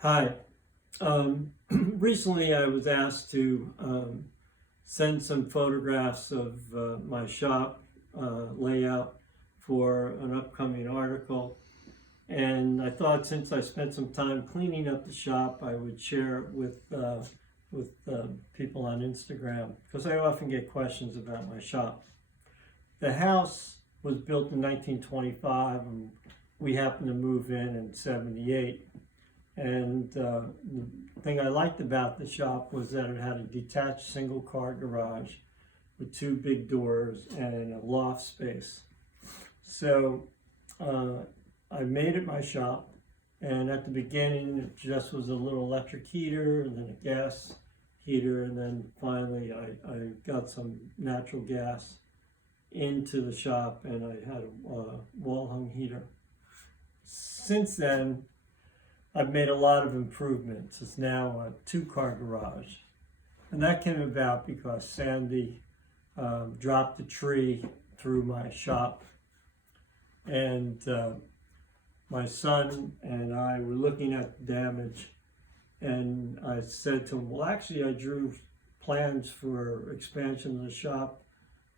Hi. Recently I was asked to send some photographs of my shop layout for an upcoming article. And I thought since I spent some time cleaning up the shop, I would share it with people on Instagram because I often get questions about my shop. The house was built in 1925 and we happened to move in 78. And the thing I liked about the shop was that it had a detached single car garage with two big doors and a loft space. So I made it my shop, and at the beginning it just was a little electric heater and then a gas heater, and then finally I got some natural gas into the shop and I had a wall hung heater. Since then I've made a lot of improvements. It's now a two-car garage. And that came about because Sandy dropped a tree through my shop. And my son and I were looking at the damage. And I said to him, well, actually, I drew plans for expansion of the shop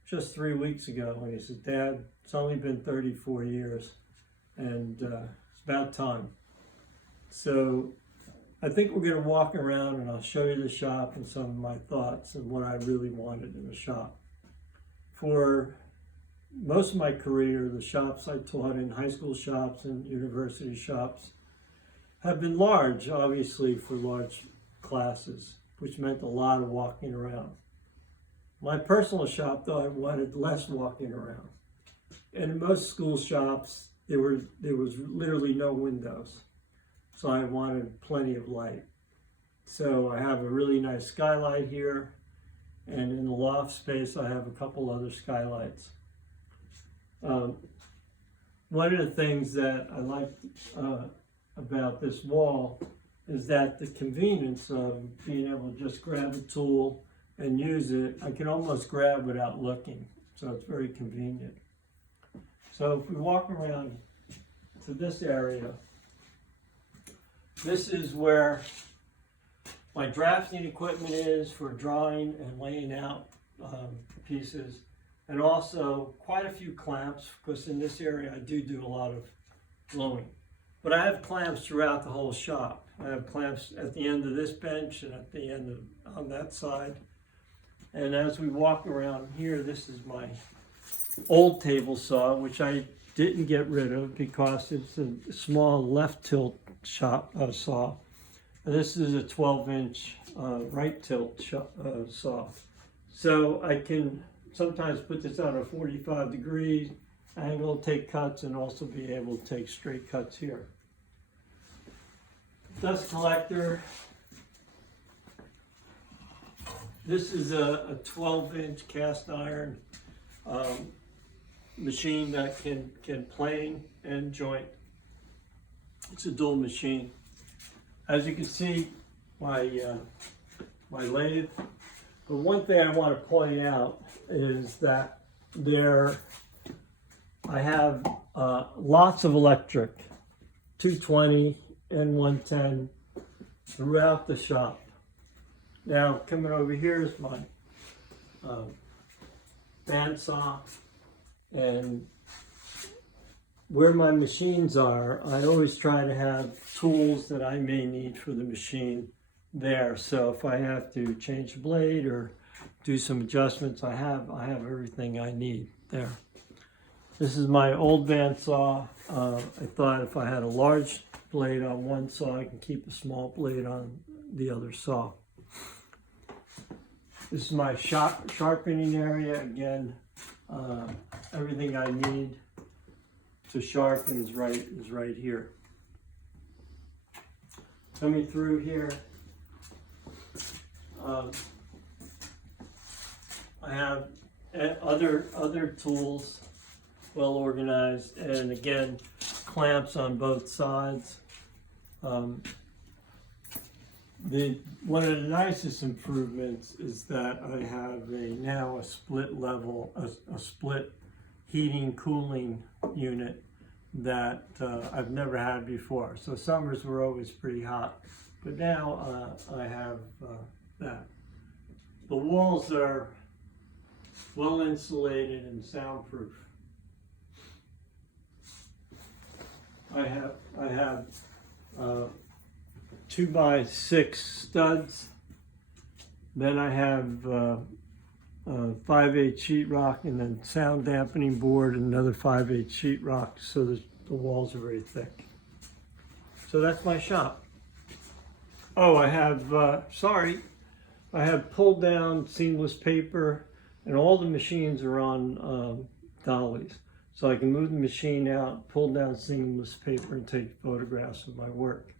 just 3 weeks ago. And he said, Dad, it's only been 34 years. And it's about time. So I think we're going to walk around and I'll show you the shop and some of my thoughts and what I really wanted in the shop. For most of my career, the shops I taught in, high school shops and university shops, have been large, obviously for large classes, which meant a lot of walking around. My personal shop, though, I wanted less walking around. And in most school shops, there was literally no windows. So I wanted plenty of light. So I have a really nice skylight here, and in the loft space I have a couple other skylights. One of the things that I liked about this wall is that the convenience of being able to just grab a tool and use it, I can almost grab without looking, so it's very convenient. So if we walk around to this area, this is where my drafting equipment is for drawing and laying out pieces, and also quite a few clamps, because in this area I do a lot of gluing. But I have clamps throughout the whole shop. I have clamps at the end of this bench and at the end on that side. And as we walk around here, this is my old table saw, which I didn't get rid of because it's a small left tilt saw. And this is a 12-inch right tilt saw. So I can sometimes put this on a 45-degree angle, take cuts, and also be able to take straight cuts here. Dust collector. This is a 12-inch cast iron machine that can plane and joint. It's a dual machine. As you can see, my lathe. But one thing I want to point out is that I have lots of electric, 220 and 110 throughout the shop. Now coming over here is my bandsaw, and where my machines are, I always try to have tools that I may need for the machine there. So if I have to change the blade or do some adjustments, I have everything I need there. This is my old bandsaw. I thought if I had a large blade on one saw, I can keep a small blade on the other saw. This is my sharpening area. Again, everything I need to sharpen is right here. Coming through here, I have other tools well organized, and again, clamps on both sides. One of the nicest improvements is that I have now a split level, a split heating cooling unit that I've never had before. So summers were always pretty hot, but now I have that. The walls are well insulated and soundproof. I have 2x6 studs. Then I have 5/8 sheetrock, and then sound dampening board and another 5/8 sheetrock, so that the walls are very thick. So that's my shop. Oh, I have I have pulled down seamless paper, and all the machines are on dollies. So I can move the machine out, pull down seamless paper, and take photographs of my work.